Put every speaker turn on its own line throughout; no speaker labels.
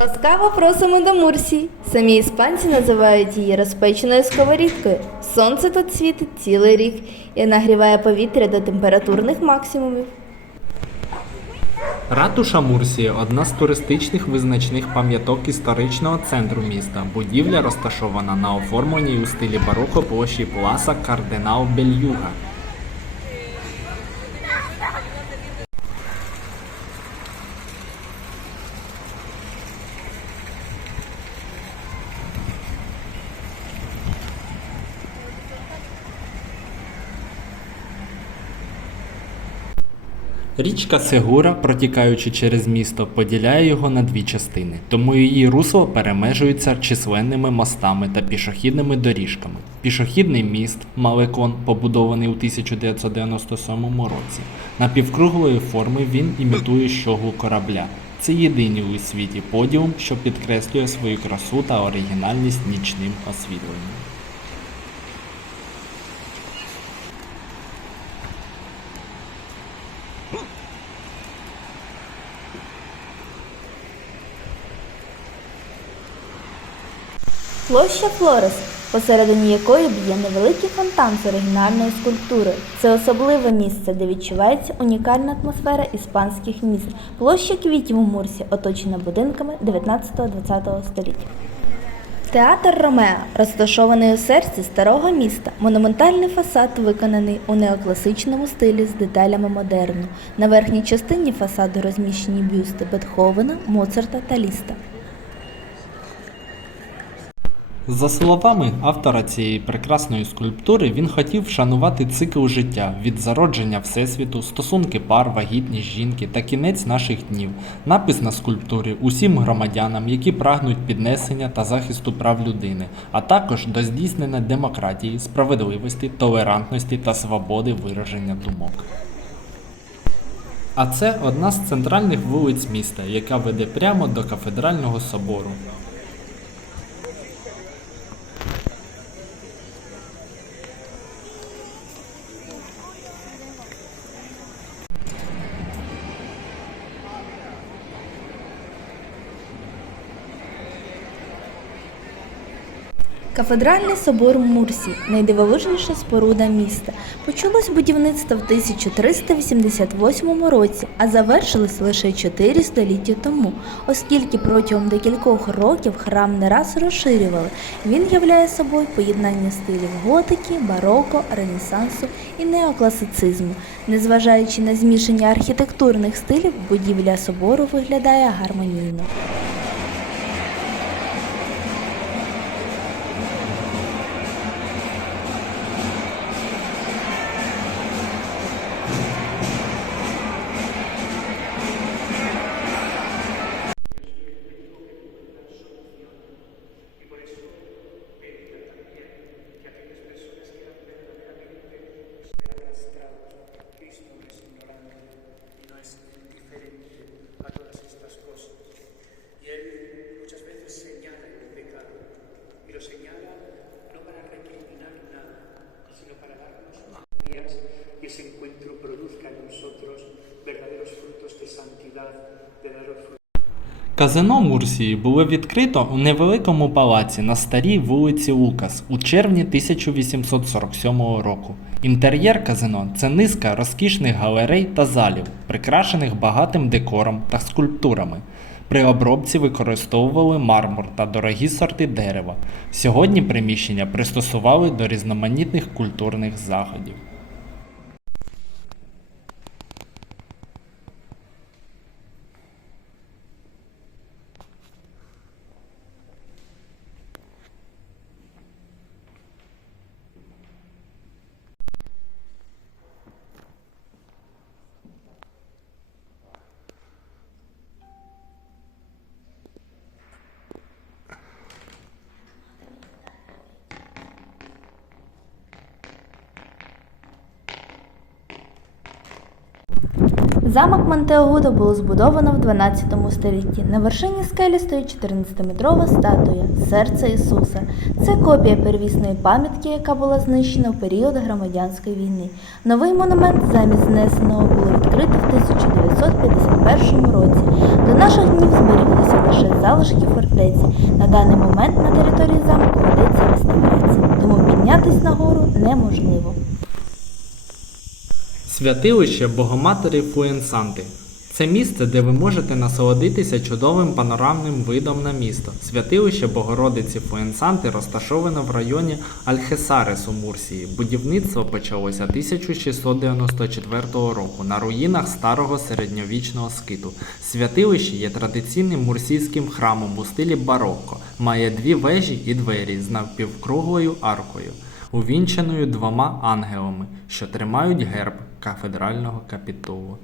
Ласкаво просимо до Мурсії. Самі іспанці називають її розпеченою сковорідкою. Сонце тут світить цілий рік і нагріває повітря до температурних максимумів.
Ратуша Мурсії одна з туристичних визначних пам'яток історичного центру міста. Будівля розташована на оформленій у стилі бароко площі Пласа Кардинал Бельюга. Річка Сегура, протікаючи через місто, поділяє його на дві частини, тому її русло перемежується численними мостами та пішохідними доріжками. Пішохідний міст Малекон, побудований у 1997 році. Напівкруглої форми він імітує щоглу корабля. Це єдиний у світі подіум, що підкреслює свою красу та оригінальність нічним освітленням.
Площа Флорес, посередині якої б'є невеликий фонтан з оригінальною скульптурою. Це особливе місце, де відчувається унікальна атмосфера іспанських міст. Площа квітів у Мурсі, оточена будинками 19-20 століття. Театр Ромео розташований у серці старого міста. Монументальний фасад виконаний у неокласичному стилі з деталями модерну. На верхній частині фасаду розміщені бюсти Бетховена, Моцарта та Ліста.
За словами автора цієї прекрасної скульптури, він хотів вшанувати цикл життя від зародження Всесвіту, стосунки пар, вагітність жінки та кінець наших днів. Напис на скульптурі усім громадянам, які прагнуть піднесення та захисту прав людини, а також до здійснення демократії, справедливості, толерантності та свободи вираження думок. А це одна з центральних вулиць міста, яка веде прямо до кафедрального собору.
Кафедральний собор Мурсі найдивовижніша споруда міста. Почалось будівництво в 1388 році, а завершилось лише 4 століття тому, оскільки протягом декількох років храм не раз розширювали. Він являє собою поєднання стилів готики, бароко, ренесансу і неокласицизму. Незважаючи на змішання архітектурних стилів, будівля собору виглядає гармонійно.
Казино Мурсії було відкрито у невеликому палаці на старій вулиці Лукас у червні 1847 року. Інтер'єр казино це низка розкішних галерей та залів, прикрашених багатим декором та скульптурами. При обробці використовували мармур та дорогі сорти дерева. Сьогодні приміщення пристосували до різноманітних культурних заходів.
Замок Монтеогудо було збудовано в 12 столітті. На вершині скелі стоїть 14-метрова статуя Серце Ісуса. Це копія первісної пам'ятки, яка була знищена в період громадянської війни. Новий монумент замість знесеного було відкрито в 1951 році. До наших днів зберіглися лише залишки фортеці. На даний момент на території замку ведеться реставрація, тому піднятись нагору неможливо.
Святилище Богоматері Фуенсанти. Це місце, де ви можете насолодитися чудовим панорамним видом на місто. Святилище Богородиці Фуенсанти розташоване в районі Альхесарес у Мурсії. Будівництво почалося 1694 року на руїнах старого середньовічного скиту. Святилище є традиційним мурсійським храмом у стилі барокко. Має дві вежі і двері з навпівкруглою аркою увінченою двома ангелами, що тримають герб кафедрального капітулу.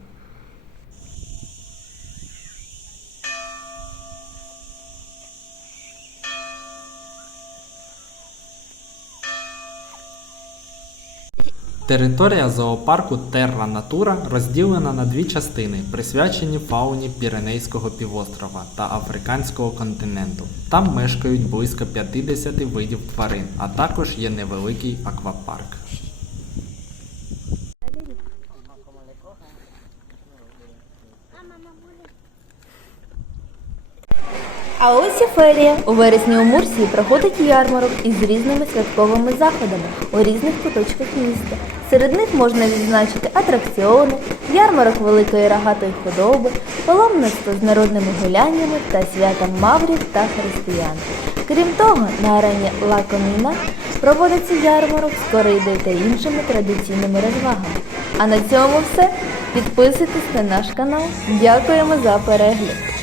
Територія зоопарку Терра Натура розділена на дві частини, присвячені фауні Піренейського півострова та Африканського континенту. Там мешкають близько 50 видів тварин, а також є невеликий аквапарк.
А ось і ферія. У вересні у Мурсії проходить ярмарок із різними святковими заходами у різних куточках міста. Серед них можна відзначити атракціони, ярмарок великої рогатої худоби, паломництво з народними гуляннями та свята маврів та християн. Крім того, на арені Ла Коміна проводиться ярмарок з коридою та іншими традиційними розвагами. А на цьому все. Підписуйтесь на наш канал. Дякуємо за перегляд!